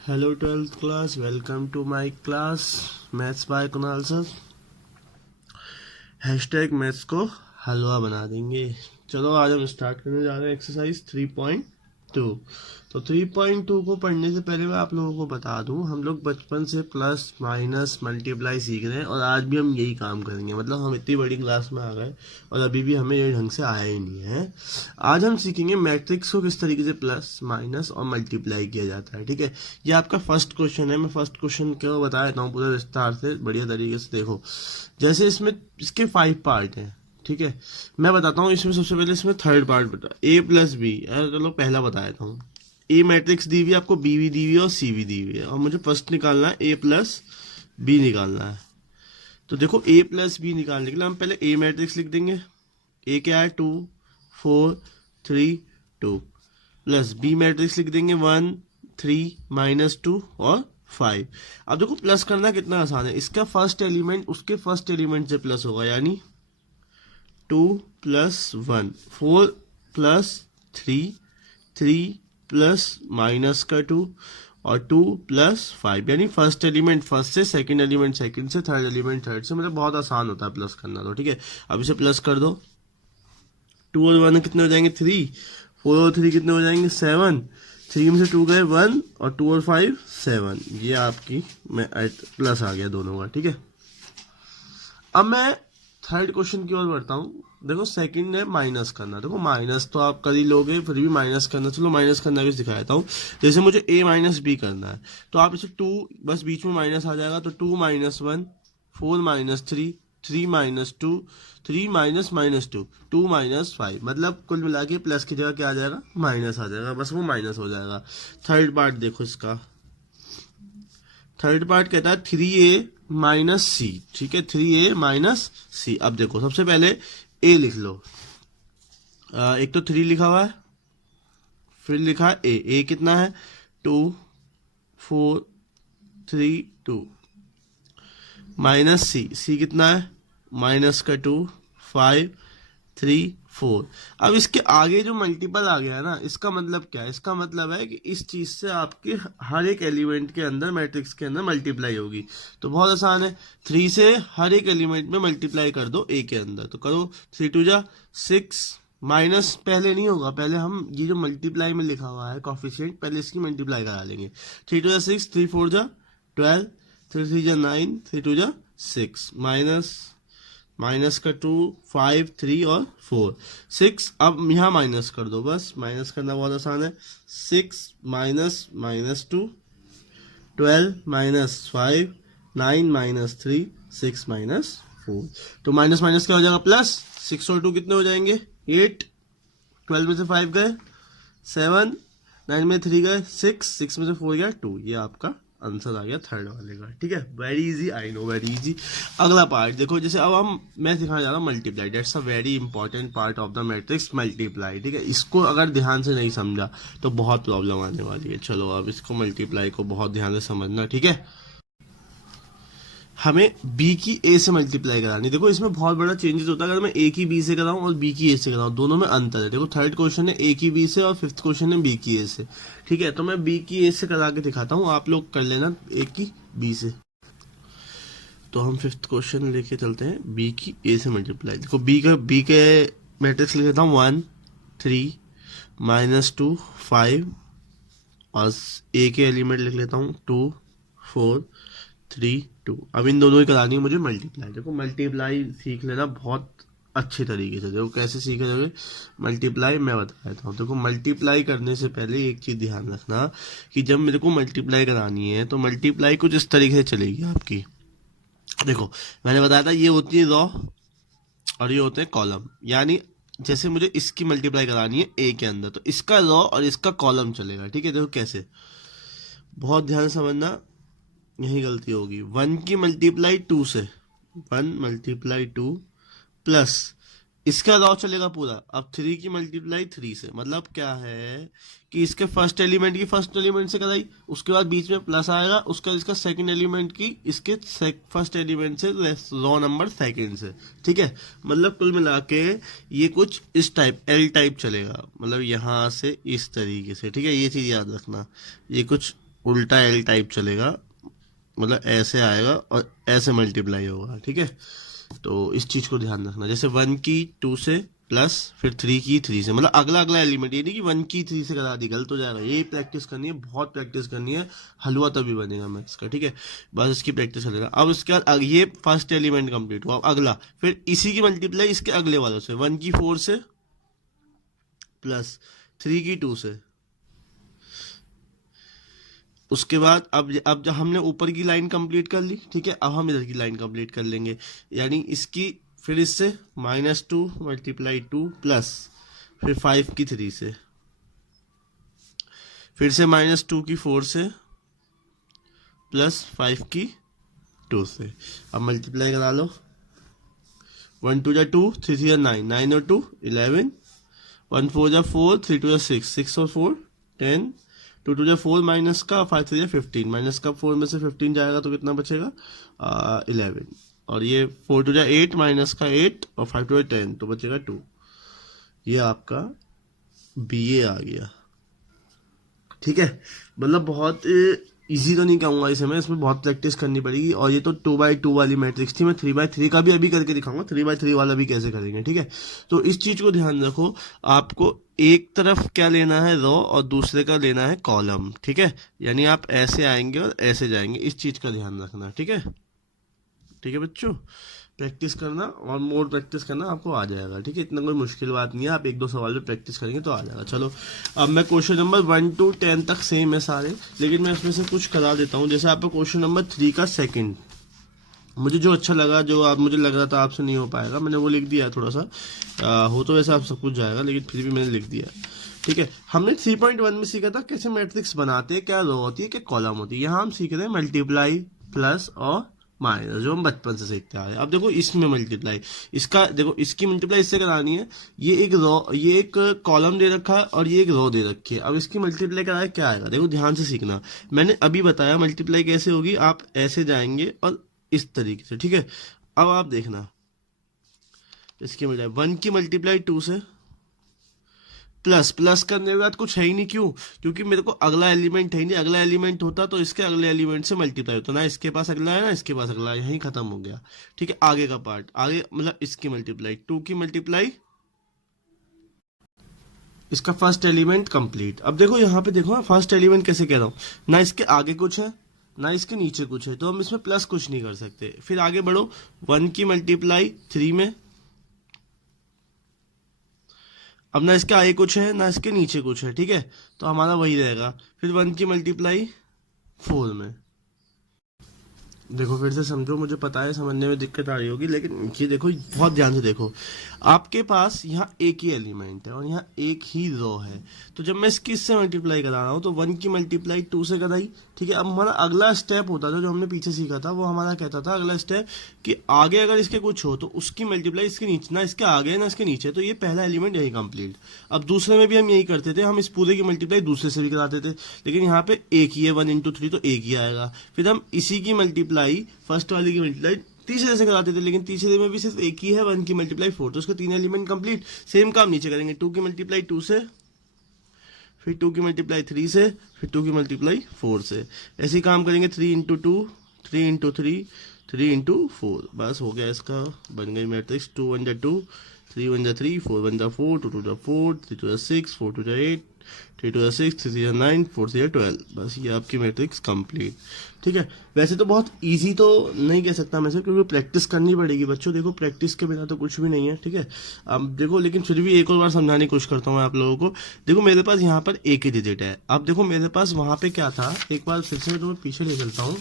Hello twelfth class, welcome to my class maths by Kunal sir. Hashtag maths को हलवा बना देंगे। चलो आज हम स्टार्ट करने जा रहे हैं एक्सरसाइज 3.2। तो 3.2 को पढ़ने से पहले मैं आप लोगों को बता दूं, हम लोग बचपन से प्लस माइनस मल्टीप्लाई सीख रहे हैं और आज भी हम यही काम करेंगे। मतलब हम इतनी बड़ी क्लास में आ गए और अभी भी हमें ये ढंग से आया ही नहीं है। आज हम सीखेंगे मैट्रिक्स को किस तरीके से प्लस माइनस और मल्टीप्लाई किया जाता है। ठीक है, ये आपका फर्स्ट क्वेश्चन है। मैं फर्स्ट क्वेश्चन को बता देता हूँ पूरा विस्तार से, बढ़िया तरीके से। देखो, जैसे इसमें इसके 5 पार्ट हैं। ठीक है, मैं बताता हूँ इसमें सबसे पहले इसमें थर्ड पार्ट बता, ए प्लस बी। चलो पहला बता देता हूँ। ए मैट्रिक्स दी हुई है आपको, बी भी दी हुई है और सी भी दी हुई है, और मुझे फर्स्ट निकालना है ए प्लस बी निकालना है। तो देखो, ए प्लस बी निकालने के लिए हम पहले ए मैट्रिक्स लिख देंगे। ए क्या है, 2 4 3 2। प्लस बी मैट्रिक्स लिख देंगे 1 3 -2 और 5। अब देखो, प्लस करना कितना आसान है। इसका फर्स्ट एलिमेंट उसके फर्स्ट एलिमेंट से प्लस होगा, यानी 2 + 1 4 + 3 3 प्लस माइनस का 2 और 2 + 5, यानी फर्स्ट एलिमेंट फर्स्ट से, सेकंड एलिमेंट सेकंड से, थर्ड एलिमेंट थर्ड से। मतलब बहुत आसान होता है प्लस करना। तो ठीक है, अब इसे प्लस कर दो। 2 और 1 कितने हो जाएंगे 3, 4 और 3 कितने हो जाएंगे 7, 3 में से 2 गए 1 और 2 और 5 7। ये आपकी मैं प्लस आ गया दोनों का। ठीक है, अब मैं थर्ड क्वेश्चन की ओर बढ़ता हूँ। देखो, सेकंड है माइनस करना। देखो, माइनस तो आप कर ही लोगे, फिर भी माइनस करना। चलो माइनस करना भी सिखा देता हूँ। जैसे मुझे a माइनस बी करना है, तो आप इसे 2, बस बीच में माइनस आ जाएगा, तो 2 - 1 4 - 3 3 - 2 3 -2 2 -5। मतलब कुल मिला के प्लस की जगह क्या आ जाएगा, माइनस आ जाएगा, बस वो माइनस हो जाएगा। थर्ड पार्ट देखो इसका, थर्ड पार्ट कहता है 3a माइनस सी। ठीक है, 3a माइनस सी। अब देखो, सबसे पहले a लिख लो। एक तो 3 लिखा हुआ है, फिर लिखा है a कितना है 2 4 3 2 माइनस सी कितना है माइनस का 2 5 3 4। अब इसके आगे जो मल्टीपल आ गया है ना, इसका मतलब क्या है, इसका मतलब है कि इस चीज से आपके हर एक एलिमेंट के अंदर, मैट्रिक्स के अंदर मल्टीप्लाई होगी। तो बहुत आसान है, 3 से हर एक एलिमेंट में मल्टीप्लाई कर दो a के अंदर। तो करो, 3 2 जा 6, माइनस पहले नहीं होगा, पहले हम ये जो मल्टीप्लाई में लिखा हुआ है कॉफिशिएंट, पहले इसकी मल्टीप्लाई करा लेंगे। 3 2 जा 6, 3 4 जा 12, 3 3 जा 9, 3 2 जा 6, माइनस का 2 5 3 और 4 6। अब यहाँ माइनस कर दो, बस माइनस करना बहुत आसान है। 6 -2 12 -5 9 -3 6 -4। तो माइनस माइनस क्या हो जाएगा, प्लस। 6 और 2 कितने हो जाएंगे 8, 12 में से 5 गए 7, 9 में 3 गए 6, 6 में से 4 गया 2। ये आपका आंसर आ गया थर्ड वाले का। ठीक है, very easy, I know, very easy. अगला पार्ट देखो, जैसे अब मैं सिखाने जा रहा हूँ multiply. That's a very important part of the matrix, multiply. ठीक है, इसको अगर ध्यान से नहीं समझा तो बहुत प्रॉब्लम आने वाली है। चलो अब इसको मल्टीप्लाई को बहुत ध्यान से समझना। ठीक है, हमें b की a से मल्टीप्लाई करानी। देखो, इसमें बहुत बड़ा चेंजेस होता है अगर मैं a की b से कराऊं और b की a से कराऊं, दोनों में अंतर है। देखो, थर्ड क्वेश्चन है a की b से और फिफ्थ क्वेश्चन है b की a से। ठीक है, तो मैं b की a से करा के दिखाता हूँ, आप लोग कर लेना a की b से। तो हम फिफ्थ क्वेश्चन लेके चलते हैं, b की a से मल्टीप्लाई। देखो, b के मैट्रिक्स लिख देता हूँ 1 3 -2 5, और a के एलिमेंट लिख लेता हूँ 2 4 3 2। अब इन दोनों की करानी है मुझे मल्टीप्लाई। देखो, मल्टीप्लाई सीख लेना बहुत अच्छे तरीके से। देखो कैसे सीखे जाओगे मल्टीप्लाई, मैं बता देता हूँ। देखो, मल्टीप्लाई करने से पहले एक चीज ध्यान रखना कि जब मेरे को मल्टीप्लाई करानी है तो मल्टीप्लाई कुछ इस तरीके से चलेगी आपकी। देखो, मैंने बताया था ये होती है रॉ और ये होते हैं कॉलम। यानी जैसे मुझे इसकी मल्टीप्लाई करानी है ए के अंदर, तो इसका रॉ और इसका कॉलम चलेगा। ठीक है, देखो कैसे, बहुत ध्यान से समझना, यही गलती होगी। 1 की मल्टीप्लाई 2 से, 1 × 2 प्लस इसका लॉ चलेगा पूरा। अब 3 की मल्टीप्लाई 3 से, मतलब क्या है कि इसके फर्स्ट एलिमेंट की फर्स्ट एलिमेंट से कराई, उसके बाद बीच में प्लस आएगा, उसका इसका सेकंड एलिमेंट की इसके फर्स्ट एलिमेंट से, रॉ नंबर सेकंड से। ठीक है, मतलब कुल मिला के ये कुछ इस टाइप एल टाइप चलेगा, मतलब यहाँ से इस तरीके से। ठीक है, ये चीज याद रखना, ये कुछ उल्टा एल टाइप चलेगा, मतलब ऐसे आएगा और ऐसे मल्टीप्लाई होगा, ठीक है। तो इस चीज को ध्यान रखना, जैसे 1 की 2 से प्लस फिर 3 की 3 से, मतलब अगला अगला एलिमेंट, ये नहीं कि 1 की 3 से करा दी, गलत हो जाएगा। ये प्रैक्टिस करनी है, बहुत प्रैक्टिस करनी है, हलवा तभी बनेगा मैथ्स का, ठीक है। बस इसकी प्रैक्टिस कर लेना। अब उसके बाद ये फर्स्ट एलिमेंट कंप्लीट हुआ, अब अगला फिर इसी की मल्टीप्लाई इसके अगले वालों से, 1 की 4 से प्लस 3 की 2 से। उसके बाद अब जब हमने ऊपर की लाइन कंप्लीट कर ली, ठीक है, अब हम इधर की लाइन कंप्लीट कर लेंगे, यानी इसकी फिर इससे -2 मल्टीप्लाई 2 प्लस फिर 5 की 3 से, फिर से -2 की 4 से प्लस 5 की 2 से। अब मल्टीप्लाई करा लो, 1 2 जा 2, 3 3 जा 9, 9 और 2 11, 1 4 जा 4, 3 2 जा 6, 6 और 4 10, 2 2 जा 4 माइनस का 5 3 जा 15, माइनस का 4 में से 15 जाएगा तो कितना बचेगा 11, और ये 4 2 जा 8 माइनस का 8 और 5 2 जा 10 तो बचेगा 2। ये आपका BA आ गया, ठीक है। मतलब बहुत इजी तो नहीं कहूँगा इसे मैं, इसमें बहुत प्रैक्टिस करनी पड़ेगी। और ये तो 2x2 वाली मैट्रिक्स थी, मैं 3x3 का भी अभी करके दिखाऊंगा, 3x3 वाला भी कैसे करेंगे, ठीक है। तो इस चीज को ध्यान रखो, आपको एक तरफ क्या लेना है रो और दूसरे का लेना है कॉलम, ठीक है। यानी आप ऐसे आएंगे और ऐसे जाएंगे, इस चीज का ध्यान रखना, ठीक है। ठीक है बच्चों, प्रैक्टिस करना और मोर प्रैक्टिस करना, आपको आ जाएगा, ठीक है। इतना कोई मुश्किल बात नहीं है, आप 1-2 सवाल पे प्रैक्टिस करेंगे तो आ जाएगा। चलो अब मैं क्वेश्चन नंबर 1 to 10 तक सेम है सारे, लेकिन मैं इसमें से कुछ करा देता हूँ। जैसे आपको क्वेश्चन नंबर 3 का सेकंड, मुझे जो अच्छा लगा, जो आप मुझे लग रहा था आपसे नहीं हो पाएगा, मैंने वो लिख दिया थोड़ा सा, हो तो वैसे आप सब कुछ जाएगा, लेकिन फिर भी मैंने लिख दिया, ठीक है। हमने 3.1 में सीखा था कैसे मैट्रिक्स बनाते हैं, क्या रो होती है, क्या कॉलम होती है। यहाँ हम सीख रहे हैं मल्टीप्लाई, प्लस और माइनस, जो हम बचपन से सीखते आ रहे हैं। अब देखो इसमें मल्टीप्लाई, इसका देखो, इसकी मल्टीप्लाई इससे करानी है, ये एक रो, ये एक कॉलम दे रखा है और ये एक रो दे रखी है। अब इसकी मल्टीप्लाई कराए क्या आएगा, देखो ध्यान से सीखना, मैंने अभी बताया मल्टीप्लाई कैसे होगी, आप ऐसे जाएंगे और इस तरीके से, ठीक है। अब आप देखना, इसकी मल्टीप्लाई 1 की मल्टीप्लाई 2 से प्लस, प्लस करने के बाद कुछ है ही नहीं, क्यों, क्योंकि मेरे को अगला एलिमेंट है ही नहीं, अगला एलिमेंट होता तो इसके अगले एलिमेंट से मल्टीप्लाई होता, ना इसके पास अगला है ना इसके पास अगला है, यहीं खत्म हो गया, ठीक है। आगे का पार्ट, आगे मतलब इसकी मल्टीप्लाई 2 की मल्टीप्लाई, इसका फर्स्ट एलिमेंट कंप्लीट। अब देखो यहाँ पे देखो, फर्स्ट एलिमेंट कैसे कह रहा हूँ, ना इसके आगे कुछ है ना इसके नीचे कुछ है, तो हम इसमें प्लस कुछ नहीं कर सकते। फिर आगे बढ़ो, 1 की मल्टीप्लाई 3 में, अब ना इसके आगे कुछ है ना इसके नीचे कुछ है, ठीक है, तो हमारा वही रहेगा। फिर 1 की मल्टीप्लाई 4 में, देखो फिर से समझो, मुझे पता है समझने में दिक्कत आ रही होगी, लेकिन ये देखो बहुत ध्यान से देखो, आपके पास यहाँ एक ही एलिमेंट है और यहाँ एक ही रो है, तो जब मैं इसकी इससे मल्टीप्लाई करा रहा हूँ तो 1 की मल्टीप्लाई 2 से कराई, ठीक है। अब हमारा अगला स्टेप होता था, जो हमने पीछे सीखा था, वो हमारा कहता था अगला स्टेप कि आगे अगर इसके कुछ हो तो उसकी मल्टीप्लाई इसके नीचे, ना इसके आगे ना इसके नीचे, तो ये पहला एलिमेंट यही कंप्लीट। अब दूसरे में भी हम यही करते थे, हम इस पूरे की मल्टीप्लाई दूसरे से भी कराते थे, लेकिन यहाँ पे एक ही है, 1 into 3 तो एक ही आएगा। फिर हम इसी की मल्टीप्लाई, फर्स्ट वाली की मल्टीप्लाई तीसरे से कराते थे, लेकिन तीसरे में भी सिर्फ एक ही है, 1 की मल्टीप्लाई 4, तो उसके 3 एलिमेंट कंप्लीट। सेम काम नीचे करेंगे, 2 की मल्टीप्लाई 2 से, फिर 2 की मल्टीप्लाई 3 से, फिर 2 की मल्टीप्लाई 4 से, ऐसे ही काम करेंगे। 3 into 2, 3 into 3, 3 into 4, बस हो गया, इसका बन गई मैट्रिक्स। 2 1 जा 2, 3 1 जा 3, 4 1 जा 4, 2 2 जा 4, 3 2 जा 6, 4 2 जा 8, 3 2 जा 6, 3 3 जा 9, 4 3 जा 12, बस ये आपकी मैट्रिक्स कंप्लीट, ठीक है। वैसे तो बहुत इजी तो नहीं कह सकता मैं से, क्योंकि प्रैक्टिस करनी पड़ेगी बच्चों, देखो प्रैक्टिस के बिना तो कुछ भी नहीं है, ठीक है। अब देखो, लेकिन फिर भी एक और बार समझाने की कोशिश करता हूँ आप लोगों को। देखो मेरे पास यहाँ पर एक ही डिजिट है, अब देखो मेरे पास वहां पे क्या था, एक बार फिर से मैं तुम्हें पीछे ले चलता हूँ।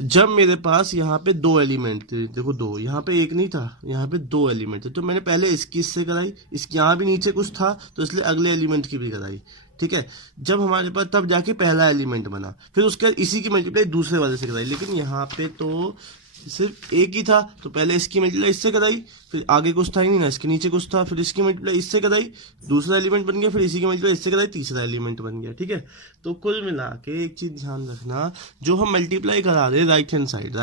जब मेरे पास यहाँ पे 2 एलिमेंट थे, देखो 2, यहाँ पे एक नहीं था, यहाँ पे 2 एलिमेंट थे, तो मैंने पहले इसकी इससे कराई, इसके यहाँ भी नीचे कुछ था तो इसलिए अगले एलिमेंट की भी कराई, ठीक है। जब हमारे पास, तब जाके पहला एलिमेंट बना, फिर उसके बाद इसी की मल्टीप्लाई दूसरे वाले से कराई, लेकिन यहाँ पे तो सिर्फ एक ही था, तो पहले इसकी मल्टीप्लाई इससे कराई, फिर आगे कुछ था ही नहीं ना, इसके नीचे कुछ था, फिर इसकी मल्टीप्लाई इससे कराई, दूसरा एलिमेंट बन गया, फिर इसी की मल्टीप्लाई इससे कराई, तीसरा एलिमेंट बन गया। ठीक है, तो कुल मिला के एक चीज ध्यान रखना, जो हम मल्टीप्लाई करा रहे राइट हैंड साइड,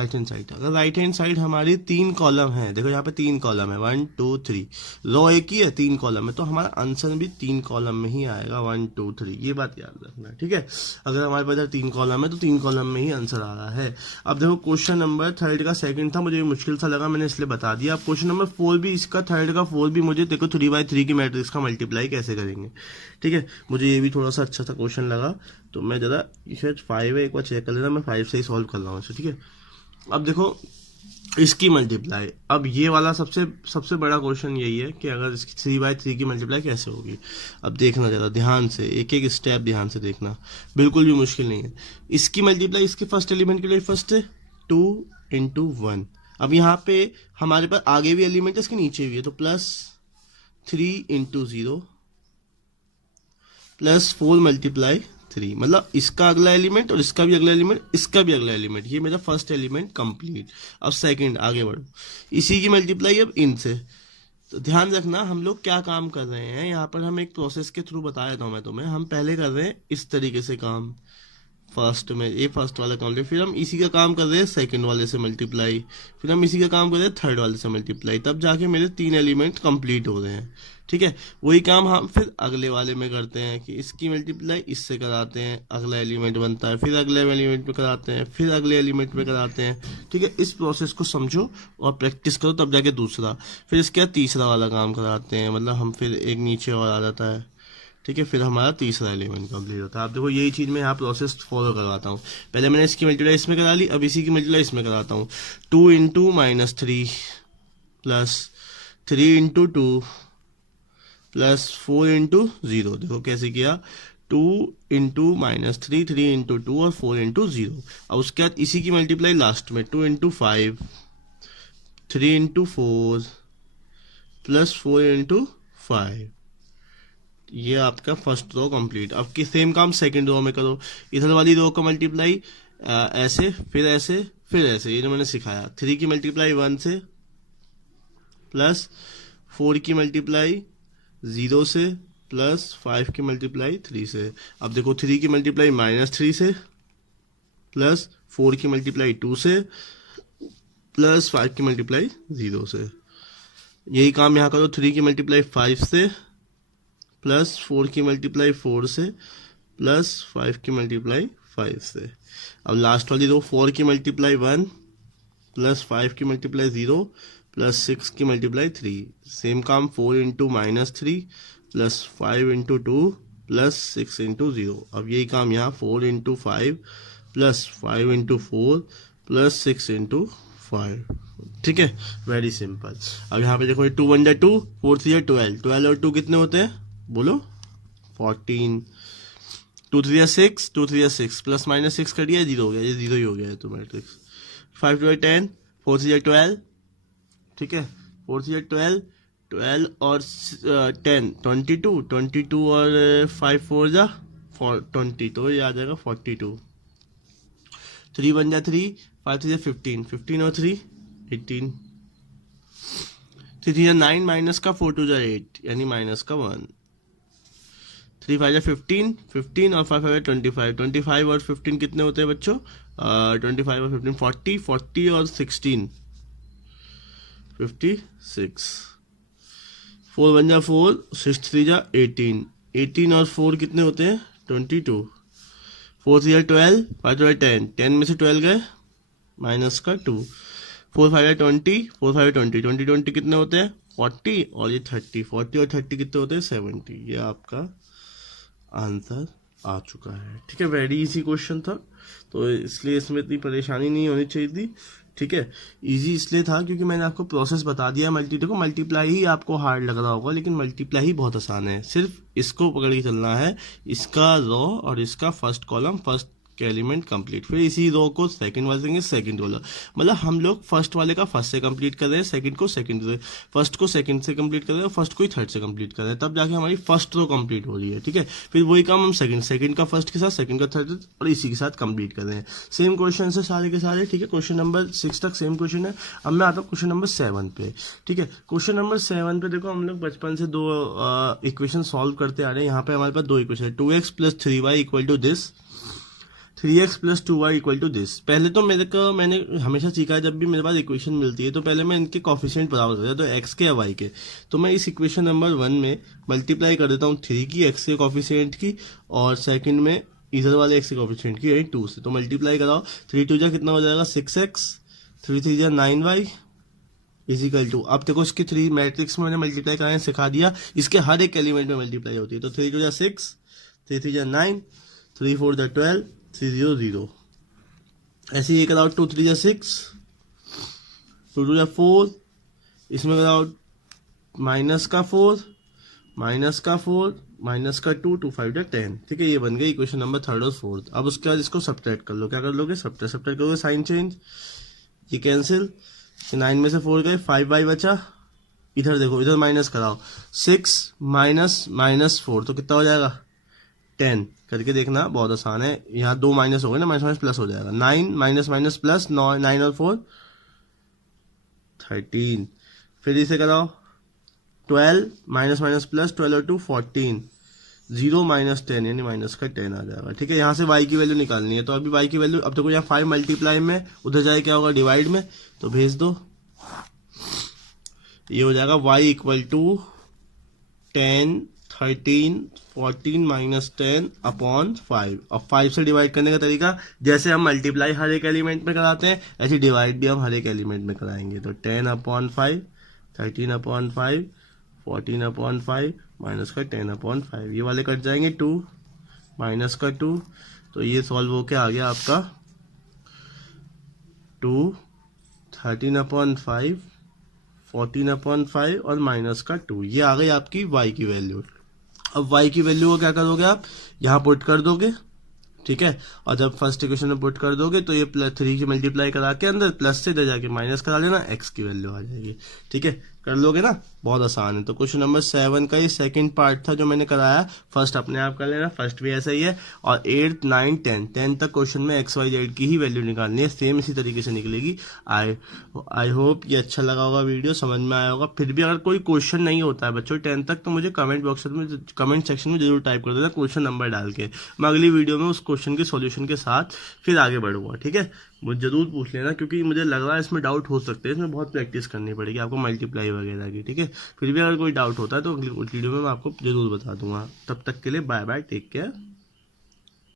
अगर राइट हैंड साइड हमारी 3 कॉलम है, देखो यहाँ पे 3 कॉलम है, 1 2 3, रो एक ही है, 3 कॉलम है, तो हमारा आंसर भी 3 कॉलम में ही आएगा, 1 2 3, ये बात याद रखना। ठीक है, अगर हमारे पास 3 कॉलम है तो 3 कॉलम में ही आंसर आ रहा है। अब देखो क्वेश्चन नंबर 3 का सेकंड था, मुझे मुश्किल सा लगा, मैंने इसलिए बता दिया। अब क्वेश्चन नंबर 4 भी, इसका 3 का 4 भी मुझे देखो 3/3 की मैट्रिक्स का मल्टीप्लाई कैसे करेंगे। ठीक है, मुझे ये भी थोड़ा सा अच्छा सा क्वेश्चन लगा, तो मैं जरा शायद 5 है, एक बार चेक कर लेना, मैं 5 से ही सॉल्व कर रहा हूँ इसे। ठीक है, अब देखो इसकी मल्टीप्लाई, अब ये वाला सबसे बड़ा क्वेश्चन यही है कि अगर इसकी 3/3 की मल्टीप्लाई कैसे होगी। अब देखना जरा ध्यान से, एक एक स्टेप ध्यान से देखना, बिल्कुल भी मुश्किल नहीं है। इसकी मल्टीप्लाई इसके फर्स्ट एलिमेंट के लिए फर्स्ट है 2 × 1। अब यहाँ पे हमारे पास आगे भी एलिमेंट है, इसके नीचे भी है, तो +3 × 0 +4 × 3, मतलब इसका अगला एलिमेंट और इसका भी अगला एलिमेंट, इसका भी अगला एलिमेंट, ये मेरा फर्स्ट एलिमेंट कंप्लीट। अब सेकंड आगे बढ़ो, इसी की मल्टीप्लाई अब इनसे। तो ध्यान रखना हम लोग क्या काम कर रहे हैं यहाँ पर, हम एक प्रोसेस के थ्रू बता देता हूँ मैं तुम्हें। हम पहले कर रहे हैं इस तरीके से काम, फर्स्ट में ये फर्स्ट वाला कंप्लीट, फिर हम इसी का काम कर रहे हैं सेकंड वाले से मल्टीप्लाई, फिर हम इसी का काम कर रहे हैं थर्ड वाले से मल्टीप्लाई, तब जाके मेरे 3 एलिमेंट कंप्लीट हो रहे हैं। ठीक है, वही काम हम फिर अगले वाले में करते हैं कि इसकी मल्टीप्लाई इससे कराते हैं, अगला एलिमेंट बनता है, फिर अगले एलिमेंट में कराते हैं, फिर अगले एलिमेंट में कराते हैं। ठीक है, इस प्रोसेस को समझो और प्रैक्टिस करो, तब जाके दूसरा, फिर इसके बाद तीसरा वाला काम कराते हैं, मतलब हम फिर एक नीचे और आ जाता है। ठीक है, फिर हमारा तीसरा एलिमेंट कंप्लीट होता है। आप देखो यही चीज़ मैं यहाँ प्रोसेस फॉलो करवाता हूँ। पहले मैंने इसकी मल्टीप्लाई इसमें करा ली, अब इसी की मल्टीप्लाई इसमें कराता हूँ। 2 × -3 + 3 × 2 + 4 × 0, देखो कैसे किया, 2 × -3, 3 × 2 और 4 × 0। अब उसके बाद इसी की मल्टीप्लाई लास्ट में 2 × 5, 3 × 4 + 4 × 5, ये आपका फर्स्ट रो कंप्लीट। अब की सेम काम सेकंड रो में करो, इधर वाली रो का मल्टीप्लाई ऐसे, फिर ऐसे, फिर ऐसे, ये जो मैंने सिखाया। 3 की मल्टीप्लाई 1 से, +4 की मल्टीप्लाई 0 से, +5 की मल्टीप्लाई 3 से। अब देखो 3 की मल्टीप्लाई -3 से, +4 की मल्टीप्लाई 2 से, +5 की मल्टीप्लाई 0 से। यही काम यहाँ करो, 3 की मल्टीप्लाई 5 से, +4 की मल्टीप्लाई 4 से, +5 की मल्टीप्लाई 5 से। अब लास्ट वाली दो, 4 की मल्टीप्लाई 1, +5 की मल्टीप्लाई 0, +6 की मल्टीप्लाई 3। सेम काम 4 × -3 +5 × 2 +6 × 0। अब यही काम यहाँ 4 × 5 +5 × 4 +6 × 5। ठीक है, वेरी सिंपल। अब यहाँ पे देखो 2 × 1 = 2, 4 × 3 = 12, 12 और 2 कितने होते हैं बोलो, 14, 2 × 3 = 6, 2 × 3 = 6, +- 6 कर दिया, 0 हो गया, ये 0 ही हो गया है तो मैट्रिक्स। 5 × 2 = 10, 4 × 3 = 12। ठीक है, 4 × 3 = 12, 12 और 10 22, 22 और 5 4 जा 20, तो ये आ जाएगा 42। 3 × 1 = 3, 5 × 3 = 15, 15 और 3 18, 3 × 3 = 9, माइनस का 4 × 2 = 8, यानी -1। 3 × 5 = 15, 15 और 5 × 5 = 25, 25 और 15 कितने होते हैं बच्चों, 25 और 15 40, 40 और 16 56। 4 × 1 = 4, 6 × 3 = 18, 18 और 4 कितने होते हैं 22, 4 × 3 = 12, 5 × 2 = 10, 10 में से 12 गए, -2, 4 × 5 = 20, 4 × 5 = 20, 20 20 कितने होते हैं 40, और ये 30, 40 और 30 कितने होते हैं 70। ये आपका आंसर आ चुका है। ठीक है, वेरी इजी क्वेश्चन था, तो इसलिए इसमें इतनी परेशानी नहीं होनी चाहिए थी। ठीक है, इजी इसलिए था क्योंकि मैंने आपको प्रोसेस बता दिया। देखो मल्टीप्लाई ही आपको हार्ड लग रहा होगा, लेकिन मल्टीप्लाई ही बहुत आसान है। सिर्फ इसको पकड़ के चलना है, इसका रो और इसका फर्स्ट कॉलम फर्स्ट के एलिमेंट कंप्लीट। फिर इसी रो को सेकंड वाले देंगे सेकंड वाला, मतलब हम लोग फर्स्ट वाले का फर्स्ट से कंप्लीट कर रहे हैं, सेकंड को सेकंड से, फर्स्ट को सेकंड से कंप्लीट कर रहे हैं, फर्स्ट को ही थर्ड से कंप्लीट कर रहे हैं, तब जाके हमारी फर्स्ट रो कंप्लीट हो रही है। ठीक है, फिर वही काम हम सेकंड का फर्स्ट के साथ, सेकंड का थर्ड और इसी के साथ कंप्लीट कर रहे हैं। सेम क्वेश्चन है सारे के सारे। ठीक है, क्वेश्चन नंबर 6 तक सेम क्वेश्चन है। अब मैं आता हूँ क्वेश्चन नंबर 7 पे। ठीक है, क्वेश्चन नंबर 7 पे देखो, हम लोग बचपन से दो इक्वेशन सॉल्व करते आ रहे हैं। यहाँ पे हमारे पास दो इक्वेशन है, 2x + 3y equal to this, 3x + 2y equal to this. पहले तो मैंने हमेशा सीखा है, जब भी मेरे पास इक्वेशन मिलती है तो पहले मैं इनके कोफिशिएंट बराबर करता हूँ, तो x के या y के। तो मैं इस इक्वेशन नंबर 1 में मल्टीप्लाई कर देता हूँ 3 की x के कोफिशिएंट की, और सेकंड में इधर वाले x के कोफिशिएंट की, यानी 2 से। तो मल्टीप्लाई कराओ, 3 2 जा कितना हो जाएगा 6x, 3 3 जा 9y इजिकल टू। अब देखो इसके 3 मैट्रिक्स में मैंने मल्टीप्लाई कराना सिखा दिया, इसके हर एक एलिमेंट में मल्टीप्लाई होती है। तो 3 2 जा 6, 3 3 जा 9, 3 4 जा 12, 3 0 0। ऐसे ही कराओ 2 3 जा 6, 2 2 जा 4, इसमें कराओ माइनस का 4, माइनस का 4, माइनस का 2, 2 5 जा 10। ठीक है, ये बन गई इक्वेशन नंबर 3rd और 4th। अब उसके बाद इसको सब्ट्रैक्ट कर लो। क्या कर लोगे, सब्ट्रैक्ट करोगे, साइन चेंज, ये कैंसिल, 9 में से 4 गए, 5y बचा। इधर देखो, इधर माइनस कराओ, 6 माइनस माइनस 4 तो कितना हो जाएगा 10। करके देखना, बहुत आसान है। यहाँ 2 माइनस हो गए ना, माइनस माइनस प्लस हो जाएगा। 9 माइनस माइनस प्लस, 9 और 4 13। फिर इसे कराओ 12 माइनस माइनस प्लस, 12 और 2 14, 0 माइनस 10 यानी माइनस का 10 आ जाएगा। ठीक है, यहाँ से y की वैल्यू निकालनी है। तो अभी y की वैल्यू, अब देखो यहाँ 5 मल्टीप्लाई में, उधर जाए क्या होगा डिवाइड में, तो भेज दो। ये हो जाएगा y equal to 10 13 14 minus 10 upon 5। अब 5 से डिवाइड करने का तरीका, जैसे हम मल्टीप्लाई हर एक एलिमेंट में कराते हैं, ऐसे डिवाइड भी हम हर एक एलिमेंट में कराएंगे। तो 10 अपॉन 5, 13 अपॉन 5, 14 अपॉन 5, माइनस का 10 अपॉन 5। ये वाले कट जाएंगे, 2 माइनस का 2, तो ये सॉल्व होके आ गया आपका 2, 13 अपॉन 5, 14 अपॉन 5 और माइनस का 2। ये आ गई आपकी y की वैल्यू। अब y की वैल्यू को क्या करोगे आप, यहाँ पुट कर दोगे। ठीक है, और जब फर्स्ट इक्वेशन में पुट कर दोगे तो ये +3 की मल्टीप्लाई करा के अंदर प्लस से इधर जाके माइनस करा लेना, x की वैल्यू आ जाएगी। ठीक है, कर लोगे ना, बहुत आसान है। तो क्वेश्चन नंबर 7 का ये सेकंड पार्ट था जो मैंने कराया। फर्स्ट अपने आप कर लेना, फर्स्ट भी ऐसा ही है। और 8 9 10 तक क्वेश्चन में x y z की ही वैल्यू निकालनी है, सेम इसी तरीके से निकलेगी। आई होप ये अच्छा लगा होगा, वीडियो समझ में आया होगा। फिर भी अगर कोई क्वेश्चन नहीं होता है बच्चों 10 तक, तो मुझे कमेंट सेक्शन में जरूर टाइप कर देना क्वेश्चन नंबर डाल के। मैं अगली वीडियो में उस क्वेश्चन के सॉल्यूशन के साथ फिर आगे बढ़ूंगा। ठीक है, मुझे जरूर पूछ लेना, क्योंकि मुझे लग रहा है इसमें डाउट हो सकते हैं, इसमें बहुत प्रैक्टिस करनी पड़ेगी आपको मल्टीप्लाई वगैरह की। ठीक है, फिर भी अगर कोई डाउट होता है तो अगली वीडियो में मैं आपको जरूर बता दूंगा। तब तक के लिए बाय बाय, टेक केयर।